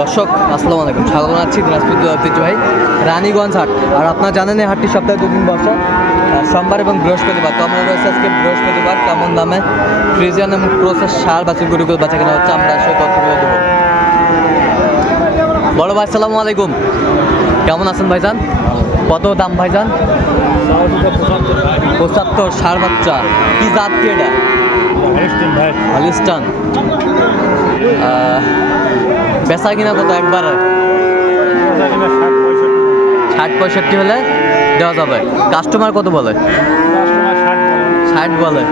দর্শক আসসালামু আলাইকুম। স্বাগত জানাচ্ছি দিনাজপুর ঐতিহ্যবাহী রানীগঞ্জ হাট। আর আপনারা জানেন এই হাটটি সপ্তাহে দুদিন বসে। সোমবার এবং বৃহস্পতিবার। তো আমরা রয়েছে আজকে বৃহস্পতিবার। কেমন দামে? ফ্রিজিয়ান এবং প্রসেস সার বাছুর গরুগুলো বাচ্চা কেনা হচ্ছে। আমরা সেই তথ্যগুলো দেবো। বড় ভাই আসসালামু আলাইকুম। কেমন আছেন ভাইজান? কত দাম ভাইজান? পঁচাত্তর সার বাচ্চা। কি জাত কি এটা? হলিস্টান। বেচা কিনা কত একবার? ষাট পঁয়ষট্টি হলে দেওয়া যাবে। কাস্টমার কত বলে? ষাট বলে।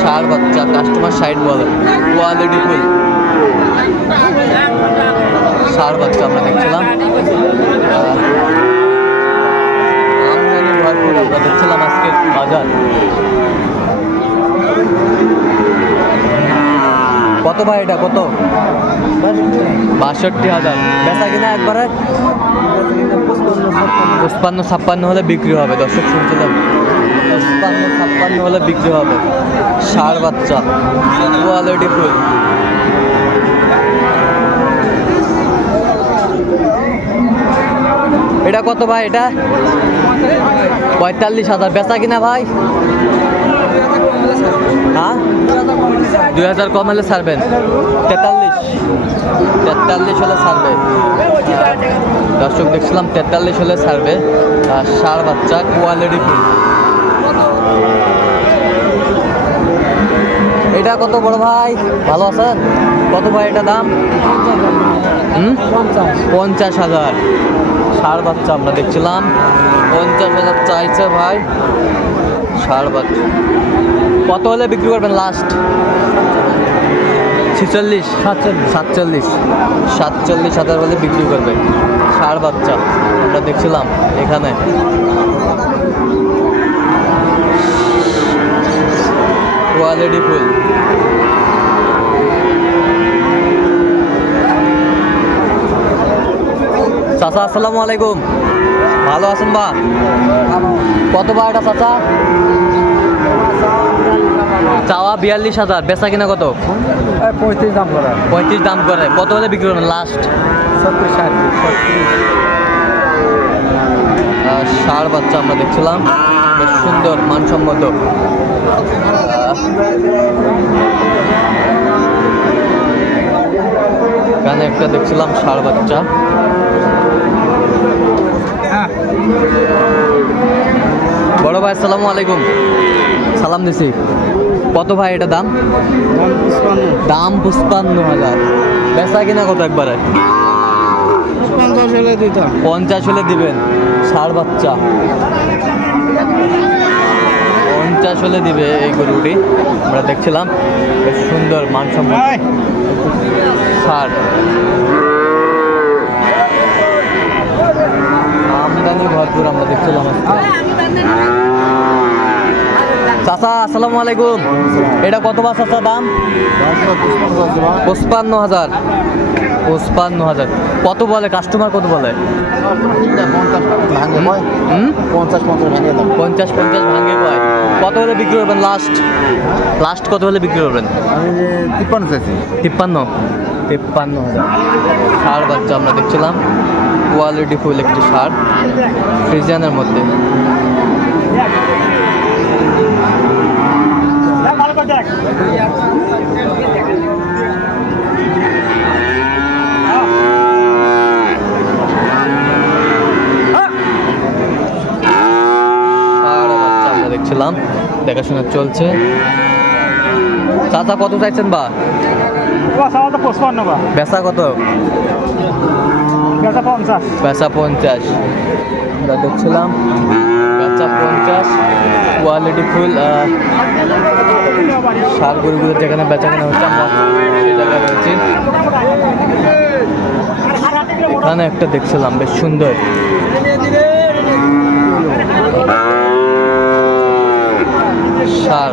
ষাট বাচ্চা কাস্টমার ষাট বলে। কোয়ালিটি ফুল ষাট বাচ্চা আমরা দেখছিলাম আহ, আমদানি ভরপুর আমরা দেখছিলাম আজকে বাজার কত ভাই এটা? কত? বাষট্টি হাজার। বেচা কিনা একবারে? পুষ্পান্ন ছাপ্পান্ন হলে বিক্রি হবে, দর্শক শুনছিলাম পুষ্পান্ন ছাপ্পান্ন হলে বিক্রি হবে। ষাড় বাচ্চা কোয়ালিটি ফুল। এটা কত ভাই এটা? পঁয়তাল্লিশ হাজার। বেচা কিনা ভাই? হ্যাঁ? দুই হাজার কম হলে ছাড়বেন। তেতাল্লিশ। তেতাল্লিশ হলে ছাড়বে। দর্শক, দেখছিলাম তেতাল্লিশ হলে ছাড়বে। আর সার বাচ্চা কোয়ালিটি এটা কত বড় ভাই? ভালো আছেন? কত ভাই এটা দাম? পঞ্চাশ হাজার। সার বাচ্চা আমরা দেখছিলাম। পঞ্চাশ হাজার চাইছে ভাই। সার বাচ্চা। কত হলে বিক্রি করবেন লাস্ট ছেচল্লিশ। সাতচল্লিশ। সাতচল্লিশ। সাতচল্লিশ হাজার হলে বিক্রি করবে ষাড় বাচ্চা আমরা দেখছিলাম এখানে। কোয়ালিটি ফুল চাচা আসসালামু আলাইকুম। ভালো আছেন বা? কত বা এটা চাচা? চাওয়া বিয়াল্লিশ হাজার বেচা কিনা কত? পঁয়ত্রিশ দাম করা। পঁয়ত্রিশ দাম করে। কত হলে বিক্রি করবেন লাস্ট সত্তর ষাট। ষাড় বাচ্চা আমরা দেখছিলাম। বেশ সুন্দর মানসম্মত। এখানে একটা দেখছিলাম ষাড় বাচ্চা। বড় ভাই, আসসালামু আলাইকুম। সালাম দিছি। কত ভাই এটা দাম? দাম পুষ্পান্ন হাজার। বেচা কিনা কত একবারে? পঞ্চাশ হলে পঞ্চাশ হলে দিবেন। ষাড় বাচ্চা। পঞ্চাশ হলে দিবে এই গরুটি। আমরা দেখছিলাম। সুন্দর, মানসম্মত। ষাড় ভরপুর আমরা দেখছিলাম। চাচা আসসালামু আলাইকুম। এটা কত বা চাচা দাম? পঁচপান্ন হাজার। পঁচপান্ন হাজার। কত বলে? কাস্টমার কত বলে? পঞ্চাশ পঞ্চাশ ভেঙে কয়। কত হলে বিক্রি করবেন লাস্ট লাস্ট কত হলে বিক্রি করবেন? তিপ্পান্ন চাইছি। তিপ্পান্ন। তিপ্পান্ন হাজার। সার বাচ্চা আমরা দেখছিলাম। কোয়ালিটি ফুল একটি সার ফ্রিজিয়ানের মধ্যে। দেখছিলাম দেখাশোনা চলছে। চাচা কত চাইছেন বা? তো পঁচপান্ন বা। বেচা কত? গেছে পঞ্চাশ। বেচা পঞ্চাশ। আমরা দেখছিলাম বেচা পঞ্চাশ। কোয়ালিটি ফুল সার গরুগুলো যেখানে বেচা কেনা হচ্ছে আমরা সেই জায়গায় রয়েছি। এখানে একটা দেখছিলাম বেশ সুন্দর। সার ষাঁড়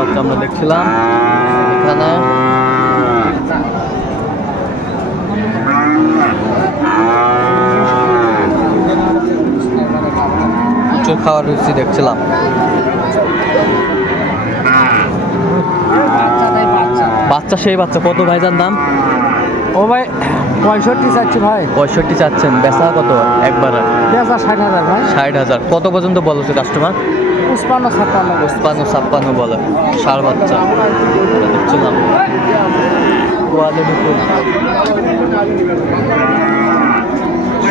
বাচ্চা আমরা দেখছিলাম। প্রচুর খাওয়ার রুচি দেখছিলাম। বাচ্চা সেই বাচ্চা। কত ভাই যার নাম ও ভাই পঁয়ষট্টি চাচ্ছি ভাই। পঁয়ষট্টি চাচ্ছেন। বেচা কত? একবার। ষাট হাজার ভাই। ষাট হাজার। কত পর্যন্ত বলছে কাস্টমার পুষ্পান্ন ছাপ্পান্ন পঁচপান্ন ছাপ্পান্ন বলে। সার বাচ্চা। দেখছিলাম।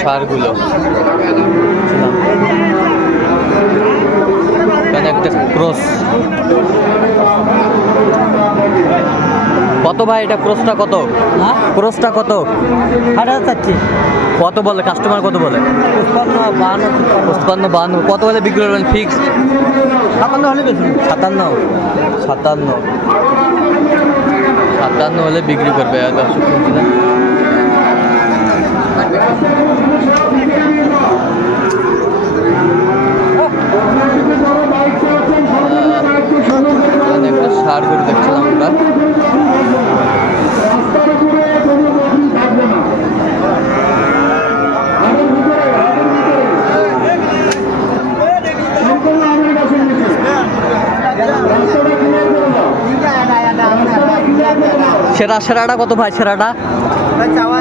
সারগুলো। একটা ক্রস। কত ভাই এটা ক্রসটা কত? ক্রসটা কত? ষাট হাজার চাচ্ছি। কত বলে? কাস্টমার কত বলে? পুষ্পান্ন বাহান্ন পঁচপান্ন। বাহান্ন। কত বলে বিক্রি করবেন? ফিক্সড ছাপ্পান্ন হলে সাতান্ন? সাতান্ন। সাতান্ন হলে বিক্রি করবে দর্শক সার গরু দেখছিলাম আমরা। সেরা সেরাটা কত ভাই সেরাটা?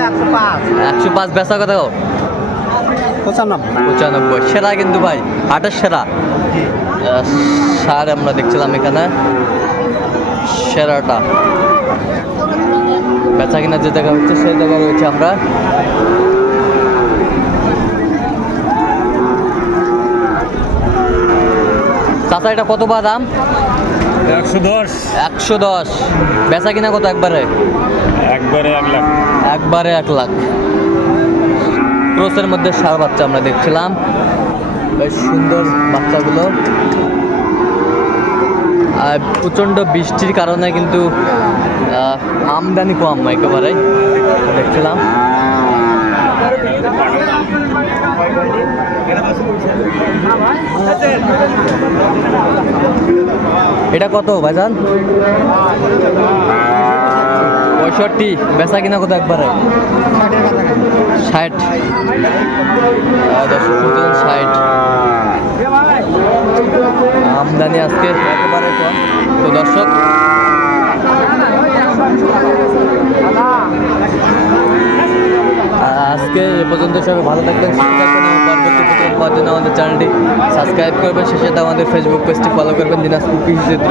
একশো পাঁচ একশো পাঁচ বেচা কত? পঁচানব্বই। পঁচানব্বই। সেরা কিন্তু ভাই আটের সেরা। সার আমরা দেখছিলাম এখানে। সেরাটা। বেচা কিনা যে জায়গা হচ্ছে সেই জায়গায় রয়েছে আমরা। চাচা এটা কত বা দাম? একশো দশ। একশো দশ। বেচা কিনা কত একবারে? একবারে এক লাখ। একবারে এক লাখ। ক্রোসের মধ্যে সার বাচ্চা আমরা দেখছিলাম। বেশ সুন্দর বাচ্চাগুলো। প্রচণ্ড বৃষ্টির কারণে কিন্তু আমদানি কম একেবারে। দেখছিলাম এটা কত ভাইজান? পঁয়ষট্টি। বেচা কিনা কত একবারে? ষাট। ষাট। আমদানি আজকে। একেবারে কম তো দর্শক, আজকে এ পর্যন্ত সবাই ভালো থাকবেন পরবর্তী পাওয়ার জন্য আমাদের চ্যানেলটি সাবস্ক্রাইব করবেন। সাথে আমাদের ফেসবুক পেজটি ফলো করবেন, দিনাজপুর কৃষি চিত্র।